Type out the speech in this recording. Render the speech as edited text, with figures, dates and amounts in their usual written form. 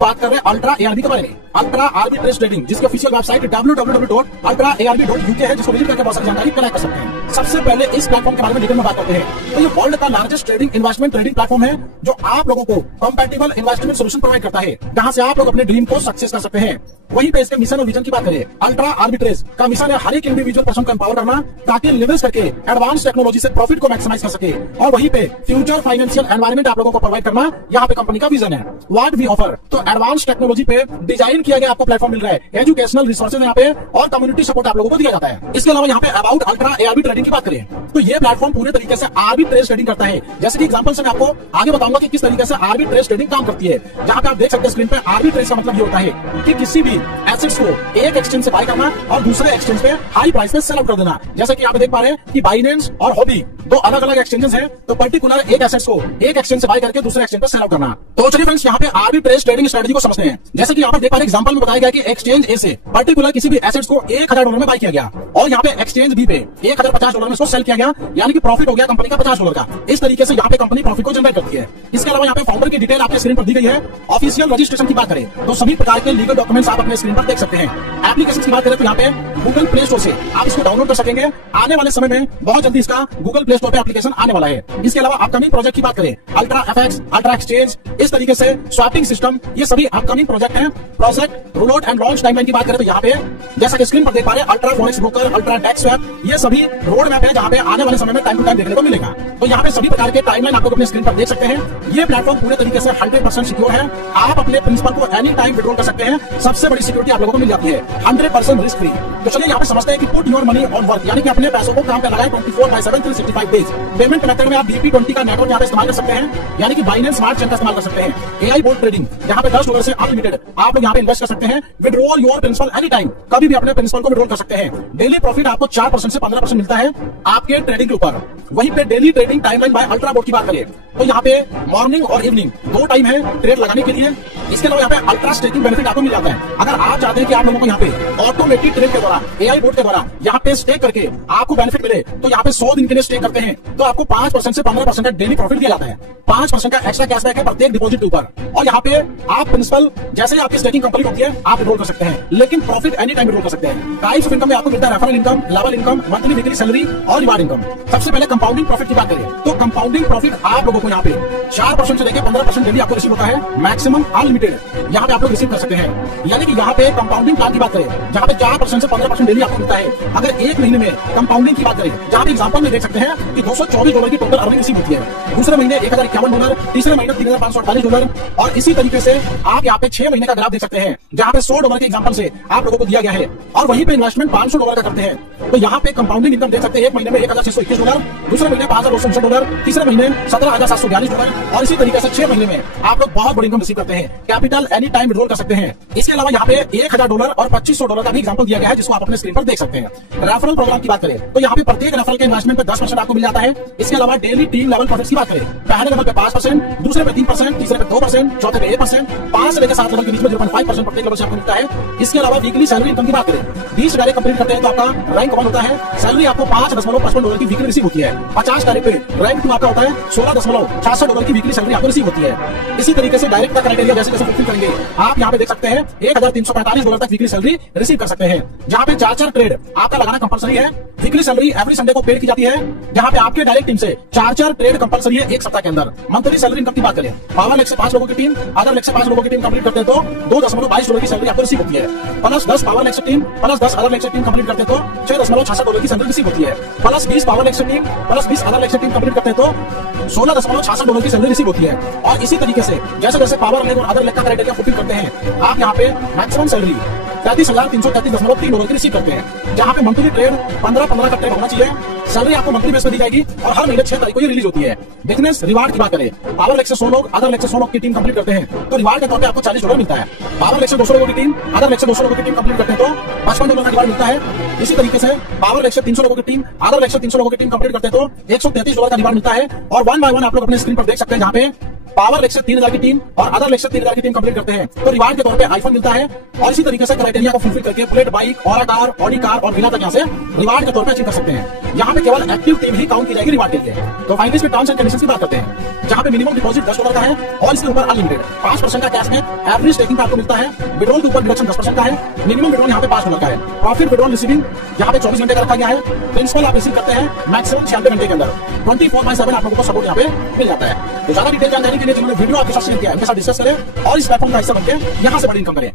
बात कर रहे हैं अल्ट्रा एआरबी के बारे में। अल्ट्रा आर्बिट्रेज ट्रेडिंग, जिसकी ऑफिशियल वेबसाइट www.ultraarb.uk है, जिसको विजिट करके बहुत सारी जानकारी कलेक्ट कर सकते हैं। सबसे पहले इस प्लेटफॉर्म के बारे में डिटेल में बात करते हैं। तो ये वर्ल्ड का largest trading investment trading platform है, जो आप लोगों को कंपैटिबल इन्वेस्टमेंट सोल्यूशन प्रोवाइड करता है, जहां से आप लोग अपने ड्रीम को सक्सेस कर सकते हैं। वहीं पे इसके मिशन और विजन की बात करें, अल्ट्रा आर्बिट्रेज का मिशन है हर एक इंडिविजुअल पर्सन को एम्पावर करना, ताकि लेवरेज करके एडवांस टेक्नोलॉजी से प्रॉफिट को मैक्सिमाइज कर सके। और वहीं पे फ्यूचर फाइनेंशियल एनवायरनमेंट आप लोगों को प्रोवाइड करना, यहाँ पे कंपनी का विजन है। व्हाट वी ऑफर, तो एडवांस टेक्नोलॉजी पे डिजाइन किया गया आपको प्लेटफॉर्म मिल रहा है, एजुकेशनल रिसोर्सेज यहाँ पे और कम्युनिटी सपोर्ट आप लोगों को दिया जाता है। इसके अलावा यहाँ पे अबाउट अल्ट्रा एआरबी ट्रेडिंग की बात करें, तो ये प्लेटफॉर्म पूरे तरीके से आर्बिट्रेज ट्रेडिंग करता है। जैसे कि एग्जांपल से मैं आपको आगे बताऊंगा कि किस तरीके से आर्बिट्रेज ट्रेडिंग काम करती है। जहां पे आप देख सकते हैं स्क्रीन पे, आर्बिट्रेज का मतलब ये होता है कि किसी भी एसेट्स को एक एक्सचेंज से बाय करना और दूसरे एक्सचेंज पे हाई प्राइस पे सेल आउट कर देना। जैसे कि आप देख पा रहे हैं कि बाइनेंस और हॉबी दो अलग अलग एक्सचेंजेस हैं, तो पर्टिकुलर एक एसेट्स को एक एक्सचेंज से बाय करके दूसरे एक्सचेंज पे सेल आउट करना। तो चलिए फ्रेंड्स, यहाँ पे आर्बिट्रेज ट्रेडिंग स्ट्रेटजी को समझते हैं। जैसे कि यहाँ पे देख पा रहे हैं एग्जांपल में बताया गया कि एक्सचेंज ए से पर्टिकुलर किसी भी एसेट्स को $1000 में बाय किया गया, और यहाँ पे एक्सचेंज बी पे $1050 में इसको सेल किया गया, यानी कि प्रॉफिट हो गया कंपनी का $50 का। इस तरीके से यहाँ पे कंपनी प्रॉफिट को जनरेट करती है। इसके अलावा यहाँ पे फाउंडर की डिटेल आपके स्क्रीन पर दी गई है। ऑफिशियल रजिस्ट्रेशन की बात करें तो सभी प्रकार के लीगल डॉक्यूमेंट्स आप अपने स्क्रीन पर देख सकते हैं। एप्लीकेशन की बात करें तो यहाँ पे गूगल प्ले स्टोर से आप इसको डाउनलोड कर सकेंगे। आने वाले समय में बहुत जल्दी इसका गूगल प्ले स्टोर पे एप्लीकेशन आने वाला है। इसके अलावा अपकमिंग प्रोजेक्ट की बात करें, अल्ट्रा एफएक्स, अल्ट्रा एक्सचेंज, इस तरीके से स्वैपिंग सिस्टम, ये सभी अपकमिंग प्रोजेक्ट हैं। Project roll and launch timeline की बात करें तो यहाँ पे जैसा कि स्क्रीन पर देख पा रहे हैं, अल्ट्रा फॉरेक्स ब्रोकर, अल्ट्रा डेक्स स्वैप, ये सभी रोड मैप है जहाँ पे आने वाले समय में टाइम टू टाइम देखने को मिलेगा। तो यहाँ पे सभी प्रकार के टाइमलाइन आप लोग अपने स्क्रीन पर देख सकते हैं। ये प्लेटफॉर्म पूरे तरीके से 100% सिक्योर है। आप अपने प्रिंसिपल को एनी टाइम विड्रॉल कर सकते हैं। सबसे बड़ी सिक्योरिटी आप लोगों को मिल जाती है, 100% रिस्क फ्री। तो चलिए यहाँ पे समझते हैं कि put your money on work, यानी कि अपने पैसों को काम पे लगाएं 24/7 365 डेज। पेमेंट मेथड में आप BP20 का नेटवर्क यहाँ पे इस्तेमाल कर सकते हैं, यानी कि बाइनेंस स्मार्ट चेन का इस्तेमाल कर सकते हैं। AI बोर्ड ट्रेडिंग, यहाँ पे $10 से अनलिमिटेड आप लोग यहाँ पे इन्वेस्ट कर सकते हैं। Withdrawal your principal any time, कभी भी अपने प्रिंसिपल को विड्रॉल कर सकते हैं। डेली प्रॉफिट आपको 4% से 15% मिलता है आपके ट्रेडिंग के ऊपर। वहीं पे daily trading timeline by ultra board की बात करें तो यहाँ पे मॉर्निंग और इवनिंग दो टाइम है ट्रेड लगाने के लिए। इसके अलावा यहाँ पे अल्ट्रा स्टेकिंग बेनिफिट आपको मिल जाता है। अगर आप चाहते हैं कि आप लोगों को यहाँ पे ऑटोमेटिक ट्रेड के द्वारा, AI बोर्ड के द्वारा यहाँ पे स्टेक करके आपको बेनिफिट मिले, तो यहाँ पे 100 दिन के लिए स्टेक करते हैं तो आपको 5% से 15% का डेली प्रॉफिट दिया जाता है। 5% का एक्स्ट्रा कैशबैक है प्रत्येक डिपॉजिट के ऊपर। और यहाँ पे आप प्रिंसिपल जैसे ही आपकी स्टेकिंग कंप्लीट होती है आप विड्रॉल कर सकते हैं, लेकिन प्रॉफिट एनी टाइम विड्रॉल कर सकते हैं। टाइप्स ऑफ इनकम में आपको मिलता है referral income, level income, monthly weekly salary और रिवार्ड इनकम। सबसे पहले कंपाउंडिंग प्रॉफिट की बात करें तो कंपाउंडिंग प्रॉफिट आप लोगों को यहाँ पे 4% से लेकर 15% डेली आपको रिसीव होता है। मैक्सिमम अनलिमिटेड यहाँ पे आप लोग रिसीव कर सकते हैं। यानी कि यहाँ पे कंपाउंडिंग प्लान की बात करें जहाँ पे 4% से 15% डेली आपको मिलता है। अगर एक महीने में कंपाउंडिंग की बात करें, जहाँ पे एग्जांपल में देख सकते हैं कि $224 की टोटल अर्निंग रिसीव होती है, दूसरे महीने $1051, तीसरे महीने $3548, और इसी तरीके से आप यहाँ पे 6 महीने का ग्राफ देख सकते हैं, जहाँ पे $100 के एग्जांपल से आप लोगों को दिया गया है। और वहीं पे इन्वेस्टमेंट $500 का करते हैं, तो यहाँ पे कंपाउंडिंग इनकम देख सकते हैं। एक महीने में $1621, दूसरे महीने $5259, तीसरे महीने $17,742, और इसी तरीके से 6 महीने में आप लोग बहुत बड़ी इनकम रिसीव करते हैं। कैपिटल एनी टाइम विड्रॉल कर सकते हैं। इसके अलावा यहाँ पे $1000 और $2500 का भी एग्जांपल दिया गया है, जिसको आप अपने स्क्रीन पर देख सकते हैं। रेफरल प्रोग्राम की बात करें तो यहाँ पे प्रत्येक रेफरल के इन्वेस्टमेंट पे 10% आपको मिल जाता है। इसके अलावा डेली टीम लेवल प्रॉफिट की बात करें, पहले लेवल पे 5%, दूसरे पे 3%, तीसरे पे 2%, चौथे पे 1%, 5 से लेकर 7 लेवल के बीच में 0.5% प्रत्येक लेवल से आपको मिलता है। इसके अलावा वीकली सैलरी इनकम की बात करें, 20 डायरेक्ट कंप्लीट करते हैं तो आपका रैंक 1 होता है। सैलरी आपको $5.55 की वीकली रिसीव होती है। 50 डायरेक्ट पे रैंक 2 आपका होता है, $16.66 की वीकली सैलरी आपको रिसीव होती है। इसी तरीके से डायरेक्ट का क्राइटेरिया जैसे जैसे फुलफिल करेंगे आप यहाँ पे देख सकते हैं $1345 तक वीकली सैलरी रिसीव कर सकते हैं। जहाँ पे 4 ट्रेड आपका लगाना कंपलसरी है। वीकली सैलरी एवरी संडे को पेड की जाती है, जहाँ पे आपके डायरेक्ट टीम से 4 ट्रेड कंपलसरी है एक सप्ताह के अंदर। मंथली सैलरी इनकम की बात करें, पावर लेग से 5 लोगों की टीम, अदर लेग से 5 लोगों की टीम कंप्लीट करते हैं तो $2.22 की सैलरी आपको रिसीव होती है। प्लस 10 पावर लेग से टीम, प्लस 10 अदर लेग से टीम कंप्लीट करते हैं तो $6.66 की सैलरी रिसीव होती है। प्लस 20 पावर लेग से टीम, प्लस 20 अदर लेग से टीम कंप्लीट करते हैं तो $16.66 की सैलरी रिसीव होती है। और इसी तरीके से जैसे जैसे पावर लेग और अदर लेग का क्राइटेरिया फुलफिल करते हैं आप यहाँ पे मैक्सिमम सैलरी $33,333.3 की रिसीव करते हैं। जहाँ पे मंथली ट्रेड 15-15 का ट्रेड होना चाहिए। सैलरी आपको मंथली बेस पर दी जाएगी और हर महीने 6 तारीख को ये रिलीज होती है। बिजनेस रिवार्ड की बात करें, पावर लेग से 100 लोग, अदर लेग से 100 लोग की टीम कंप्लीट करते हैं तो रिवार्ड के तौर पे आपको $40 मिलता है। पावर लेग से 200 लोगों की टीम, अदर लेग से 200 लोगों की टीम कंप्लीट करते हैं तो $55 का रिवार्ड मिलता है। इसी तरीके से पावर लेग से 300 लोगों की टीम, अदर लेग से 300 लोगों की टीम कंप्लीट करते हैं तो $133 का रिवार्ड मिलता है। और 1 बाय 1 आप लोग अपने स्क्रीन पर देख सकते हैं, जहाँ पे पावर लेग से 3000 की टीम और अदर लेग से 3000 की टीम कंप्लीट करते हैं तो रिवार्ड के तौर पे आईफोन मिलता है। और इसी तरीके से क्राइटेरिया को फुलफिल करके बुलेट बाइक, और कार, ऑडी कार और विला तक यहाँ से रिवार्ड के तौर पे अचीव कर सकते हैं। यहाँ पे केवल एक्टिव टीम ही काउंट की जाएगी रिवार्ड के लिए। तो फाइनली इसके टर्म्स एंड कंडीशंस की बात करते हैं, जहाँ पे मिनिमम डिपॉजिट $10 का है और इसके ऊपर अनलिमिटेड 5% का कैश में एवरेज स्टेकिंग पे आपको मिलता है। विड्रॉल के ऊपर डिडक्शन 10% का है। मिनिमम विड्रॉल यहाँ पे $5 का है। प्रॉफिट विड्रॉल रिसीविंग यहाँ पे 24 घंटे का रखा गया है। प्रिंसिपल आप रिसीव करते हैं मैक्सिमम 96 घंटे के अंदर। 24/7 आप लोगों को सपोर्ट यहाँ पे मिल जाता है। तो ज्यादा डिटेल जानकारी के लिए जिन्होंने वीडियो आपके साथ शेयर किया है उनके साथ डिस्कस करें और इस प्लेटफॉर्म का हिस्सा बनकर यहाँ से बड़ी इनकम करें।